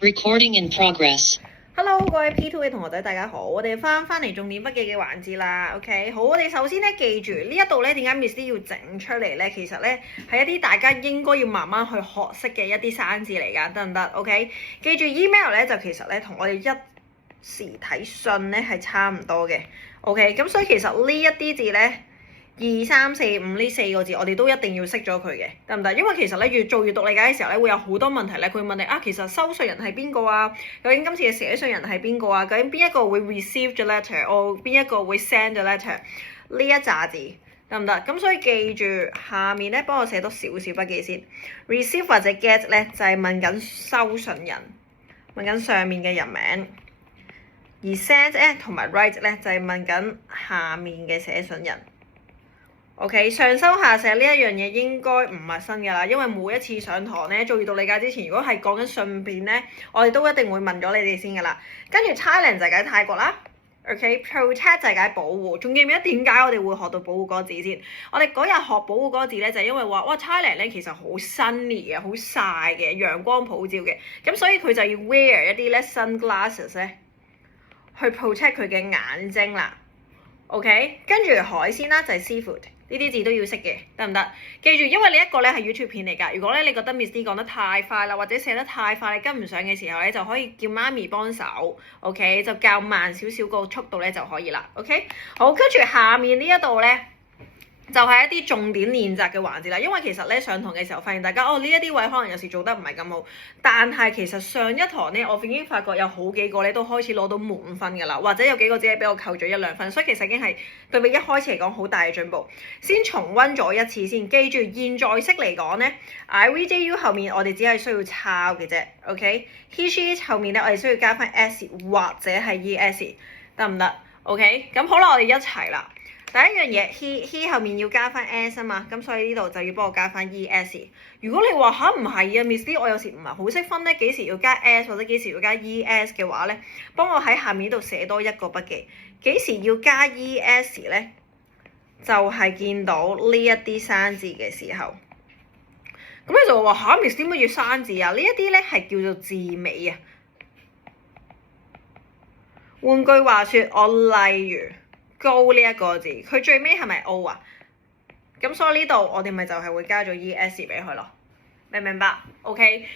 Recording in progress. Hello，各位 P2 嘅同學仔，大家好，我哋翻嚟重點筆記嘅環節啦。OK， 好，我哋首先咧記住呢一度咧點解 Miss 要整出嚟咧？其實咧係一啲大家應該要慢慢去學識嘅一啲生字嚟㗎，得唔得 ？OK， 記住 email 咧就其實咧同我哋一時睇信咧係差唔多嘅。OK， 咁所以其實呢一啲字咧。2、3、4、5呢4個字，我哋都一定要識咗佢嘅，得唔得？因為其實咧越做閱讀理解嘅時候咧，會有好多問題咧，佢會問你啊，其實收信人係邊個啊？究竟今次嘅寫信人係邊個啊？究竟邊一個會 receive the letter，或邊一個會 send the letter？ 呢一紮字得唔得？咁所以記住下面咧，幫我寫多少少筆記先。receive 或者 get 咧就係問緊收信人，問緊上面嘅人名。而 send 咧同埋 write 咧就係問緊下面嘅寫信人。OK， 上收下寫呢一樣嘢應該唔陌生㗎啦，因為每一次上堂咧做閱讀理解之前，如果係講緊信件咧，我哋都一定會問咗你哋先㗎啦。跟住 Thailand 就係解泰國啦 ，OK，protect 就係解保護。仲記唔記得點解我哋會學到保護嗰個字先？我哋嗰日學保護嗰個字咧，就係因為話哇 Thailand 咧其實好 sunny 嘅，好曬嘅，陽光普照嘅，咁所以佢就要 wear 一啲咧 sunglasses 咧，去 protect 佢嘅眼睛啦。OK， 跟住海鮮啦就係 seafood。呢啲字都要識嘅，得唔得？記住，因為呢一個咧係 YouTube 片嚟㗎。如果咧你覺得 Miss D 講得太快啦，或者寫得太快，你跟唔上嘅時候咧，就可以叫媽咪幫手 ，OK？ 就較慢少少個速度咧就可以啦 ，OK？ 好，跟住下面呢一度咧。就係一啲重點練習嘅環節啦，因為其實咧上堂嘅時候發現大家呢一啲位可能有時做得唔係咁好，但係其實上一堂咧我已經發覺有好幾個咧都開始攞到滿分㗎啦，或者有幾個只係俾我扣咗1、2分，所以其實已經係對比一開始嚟講好大嘅進步。先重溫咗一次先，記住現在式嚟講咧 I V J U 後面我哋只係需要抄嘅啫 ，OK？He she 後面咧我哋需要加翻 s 或者係 es 得唔得 ？OK？ 咁好啦，我哋一齊啦。第一樣嘢 he 後面要加翻 s 啊嘛，咁所以呢度就要幫我加翻 es。如果你話吓唔係啊 Miss D 我有時唔係好識分咧，幾時要加 s 或者幾時要加 es 嘅話咧，幫我喺下面呢度寫多一個筆記。幾時要加 es 咧？就係見到呢一啲生字嘅時候。咁你就話吓 Miss D 乜要生字啊？呢一啲咧係叫做字尾啊。換句話說，我例如。高呢一個字，佢最尾係咪 O 啊？咁所以呢度我哋咪就係會加咗 ES 俾佢咯，明唔明白 ？OK。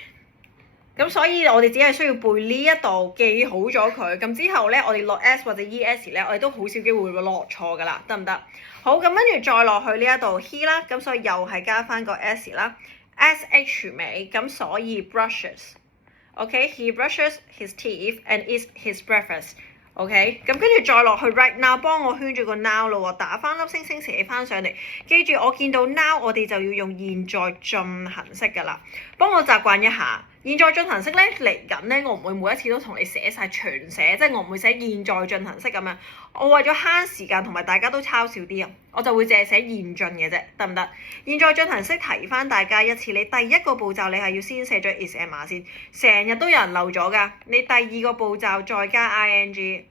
咁所以我哋只係需要背呢一度記好咗佢，咁之後咧我哋落 S 或者 ES 咧，我哋都好少機會會落錯噶啦，得唔得？好，咁跟住再落去呢一度 he 啦，咁所以又係加翻個 S 啦 ，SH 尾，咁所以 brushes。OK，he brushes his teeth and eats his breakfast。OK， 咁跟住再落去 right now， 幫我圈住個 now 咯喎，打翻粒星星寫翻上嚟。記住我見到 now， 我哋就要用現在進行式㗎啦。幫我習慣一下，現在進行式咧嚟緊咧，我唔會每一次都同你寫晒全寫，即係我唔會寫現在進行式咁樣。我為咗慳時間同埋大家都抄少啲啊，我就會淨係寫現進嘅啫，得唔得？現在進行式提翻大家一次，你第一個步驟你係要先寫咗 is am 先，成日都有人漏咗㗎。你第二個步驟再加 ing。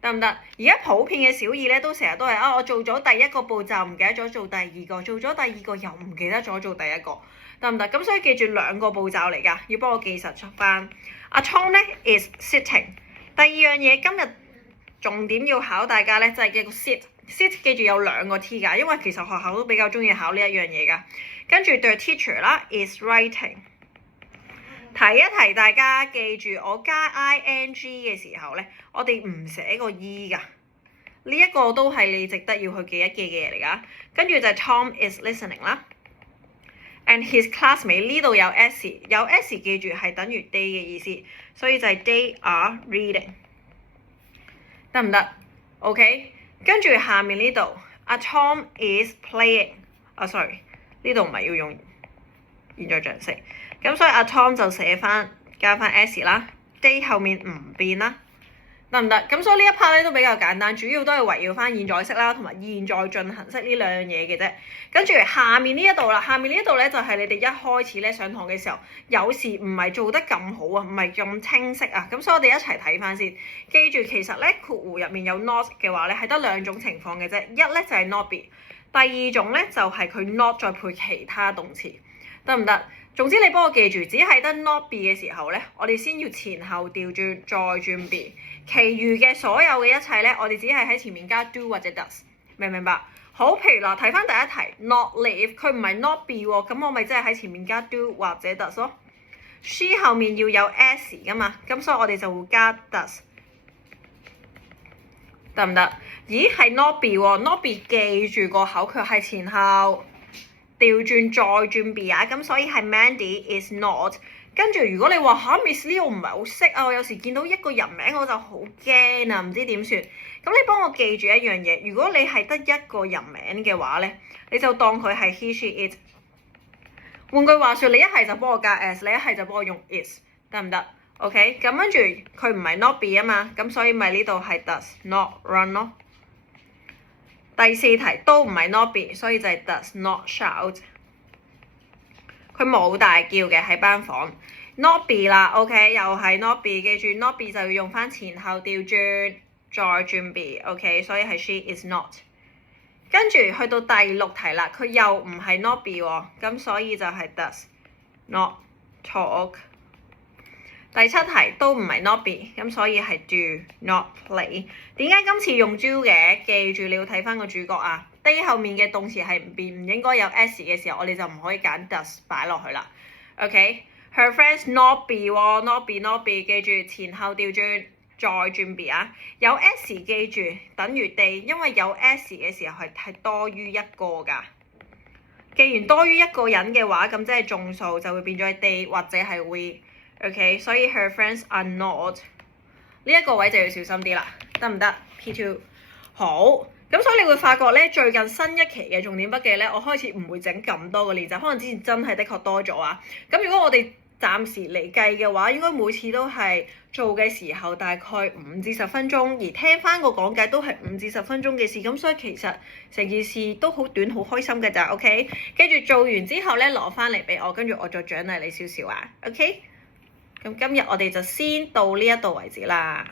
得唔得？而家普遍嘅小二咧，都成日都係啊！我做咗第一個步驟，唔記得咗做第二個；做咗第二個又唔記得咗做第一個，得唔得？咁所以記住2個步驟嚟㗎，要幫我記實出翻。阿 Tom 咧 is sitting。第二樣嘢今日重點要考大家咧，就係叫個 sit。sit 記住有2個 T 㗎，因為其實學校都比較中意考呢一樣嘢㗎。跟住 the teacher 啦 is writing。提一提大家，記住我加 ing 嘅時候咧，我哋唔寫個 e 㗎。呢一個都係你值得要去記一記嘅嘢嚟㗎。跟住就係 Tom is listening 啦 ，and his classmate 呢度有 s， 有 s 記住係等於 they 嘅意思，所以就係 they are reading， 得唔得 ？OK， 跟住下面呢度，阿 Tom is playing， sorry， 呢度唔係要用現在進行式。咁所以阿 Tom 就寫翻加翻 s 啦 ，day 後面唔變啦，得唔得？咁所以呢一 part 咧都比較簡單，主要都係圍繞翻現在式啦，同埋現在進行式呢兩樣嘢嘅啫。跟住下面呢一度啦，下面呢一度咧就係你哋一開始咧上堂嘅時候，有時唔係做得咁好啊，唔係咁清晰啊。咁所以我哋一齊睇翻先，記住其實咧括弧入面有 not 嘅話咧係得2種情況嘅啫，一咧就係 not be， 第二種咧就係佢 not 再配其他動詞，得唔得？總之你幫我記住，只係得 not be 嘅時候咧，我哋先要前後調轉再轉 be， 其餘嘅所有嘅一切咧，我哋只係喺前面加 do 或者 does， 明唔明白？好，譬如嗱，睇翻第一題 not live， 佢唔係 not be 喎，咁我咪即係喺前面加 do 或者 does 咯。she 後面要有 s 噶嘛，咁所以我哋就會加 does， 得唔得？咦，係 not be 喎，not be 記住個口訣係前後調轉再轉 be 啊，咁所以係 Mandy is not。跟住如果你話嚇 Miss Lee 我唔係好識啊，我有時見到一個人名我就好驚啊，唔知點算。咁你幫我記住一樣嘢，如果你係得一個人名嘅話咧，你就當佢係 he she it。換句話說，你一係就幫我加 s， 你一係就幫我用 is， 得唔得 ？OK， 咁跟住佢唔係 not be 啊嘛，咁所以咪呢度係 does not run 咯。第四題都唔係 not be， 所以就係 does not shout。佢冇大叫嘅喺班房。not be 啦 ，OK， 又係 not be， 記住 not be 就要用翻前後調轉再轉 be，OK， 所以係 she is not。跟住去到第六題啦，佢又唔係 not be 喎，咁所以就係 does not talk。第七題都唔係 not be， 咁所以係 do not play。點解今次用 do 嘅？記住你要睇翻個主角啊。D 後面嘅動詞係唔應該有 s 嘅時候，我哋就唔可以揀 does 擺落去啦。OK，her friends not be 喎，not be not be， 記住前後調轉再轉 be 啊。有 s 記住等於 D， 因為有 s 嘅時候係多於一個㗎。既然多於一個人嘅話，咁即係眾數就會變咗係 they 或者係 we。OK， 所以 her friends are not 呢一個位就要小心啲啦，得唔得 ？P2 好，咁所以你會發覺咧，最近新一期嘅重點筆記咧，我開始唔會整咁多個練習，可能之前真係的確多咗啊。咁如果我哋暫時嚟計嘅話，應該每次都係做嘅時候大概5至10分鐘，而聽翻個講解都係5至10分鐘嘅事，咁所以其實成件事都好短，好開心嘅咋。OK， 跟住做完之後咧，攞翻嚟俾我，跟住我再獎勵你少少啊。OK。咁今日我哋就先到呢一度為止啦。